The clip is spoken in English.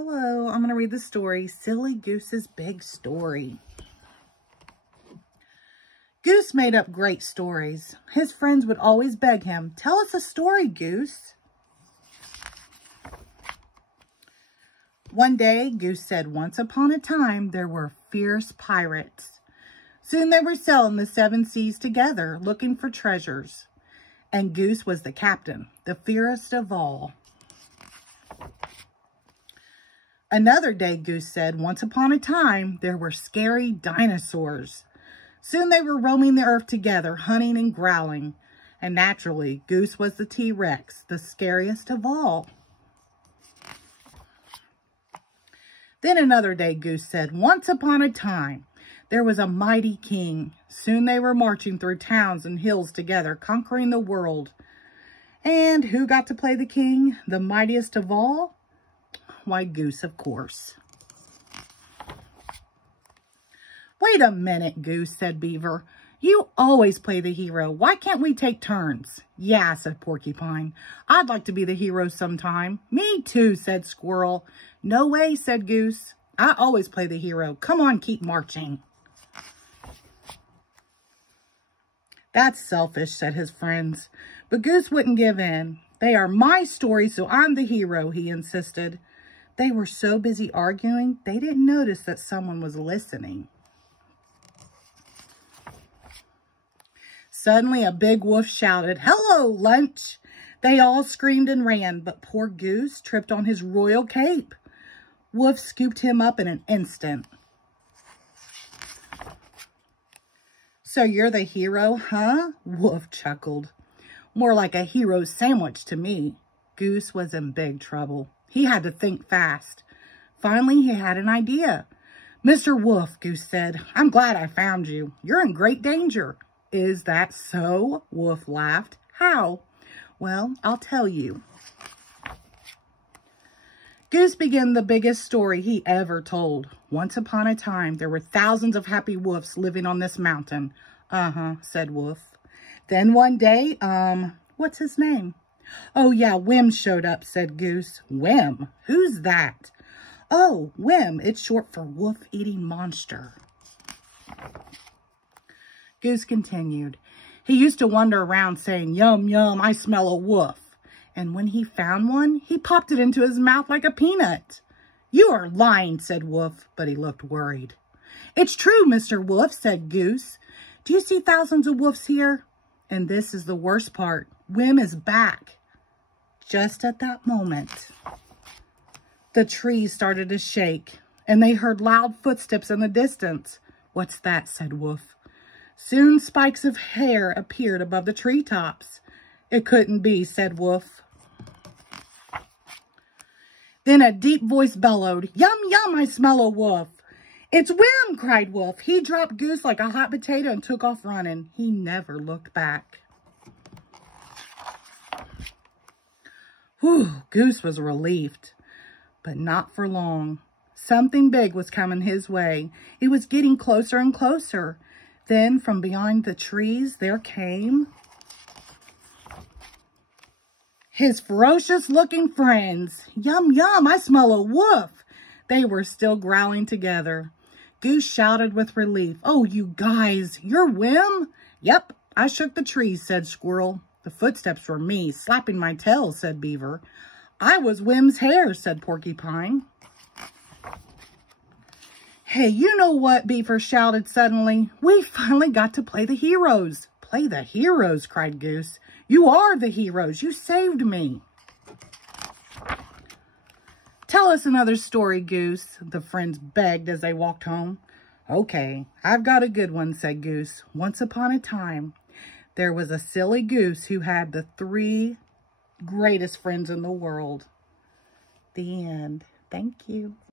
Hello, I'm going to read the story, Silly Goose's Big Story. Goose made up great stories. His friends would always beg him, "Tell us a story, Goose." One day, Goose said, "Once upon a time, there were fierce pirates. Soon they were sailing the 7 seas together, looking for treasures. And Goose was the captain, the fiercest of all." Another day, Goose said, "Once upon a time, there were scary dinosaurs. Soon they were roaming the earth together, hunting and growling. And naturally, Goose was the T-Rex, the scariest of all." Then another day, Goose said, "Once upon a time, there was a mighty king. Soon they were marching through towns and hills together, conquering the world. And who got to play the king, the mightiest of all? Why, Goose, of course." "Wait a minute, Goose," said Beaver. "You always play the hero. Why can't we take turns?" "Yeah," said Porcupine. "I'd like to be the hero sometime." "Me too," said Squirrel. "No way," said Goose. "I always play the hero. Come on, keep marching." "That's selfish," said his friends. But Goose wouldn't give in. "They are my stories, so I'm the hero," he insisted. They were so busy arguing, they didn't notice that someone was listening. Suddenly, a big wolf shouted, "Hello, lunch!" They all screamed and ran, but poor Goose tripped on his royal cape. Wolf scooped him up in an instant. "So you're the hero, huh?" Wolf chuckled. "More like a hero sandwich to me." Goose was in big trouble. He had to think fast. Finally, he had an idea. "Mr. Wolf," Goose said, "I'm glad I found you. You're in great danger." "Is that so?" Wolf laughed. "How?" "Well, I'll tell you." Goose began the biggest story he ever told. "Once upon a time, there were thousands of happy wolves living on this mountain." "Uh-huh," said Wolf. "Then one day, what's his name?" "Oh, yeah, Wim showed up," said Goose. "Wim? Who's that?" "Oh, Wim. It's short for wolf-eating monster." Goose continued. "He used to wander around saying, 'Yum, yum, I smell a wolf.' And when he found one, he popped it into his mouth like a peanut." "You are lying," said Wolf, but he looked worried. "It's true, Mr. Wolf," said Goose. "Do you see thousands of wolves here? And this is the worst part. Wim is back." Just at that moment, the trees started to shake, and they heard loud footsteps in the distance. "What's that?" said Wolf. Soon spikes of hair appeared above the treetops. "It couldn't be," said Wolf. Then a deep voice bellowed, "Yum, yum, I smell a wolf." "It's Wim!" cried Wolf. He dropped Goose like a hot potato and took off running. He never looked back. Whew, Goose was relieved, but not for long. Something big was coming his way. It was getting closer and closer. Then from behind the trees, there came his ferocious-looking friends. "Yum, yum, I smell a wolf." They were still growling together. Goose shouted with relief, "Oh, you guys, you're Wim?" "Yep, I shook the trees," said Squirrel. "The footsteps were me, slapping my tail," said Beaver. "I was Wim's hair," said Porcupine. "Hey, you know what?" Beaver shouted suddenly. "We finally got to play the heroes." "Play the heroes?" cried Goose. "You are the heroes. You saved me." "Tell us another story, Goose," the friends begged as they walked home. "Okay, I've got a good one," said Goose. "Once upon a time, there was a silly goose who had the 3 greatest friends in the world." The end. Thank you.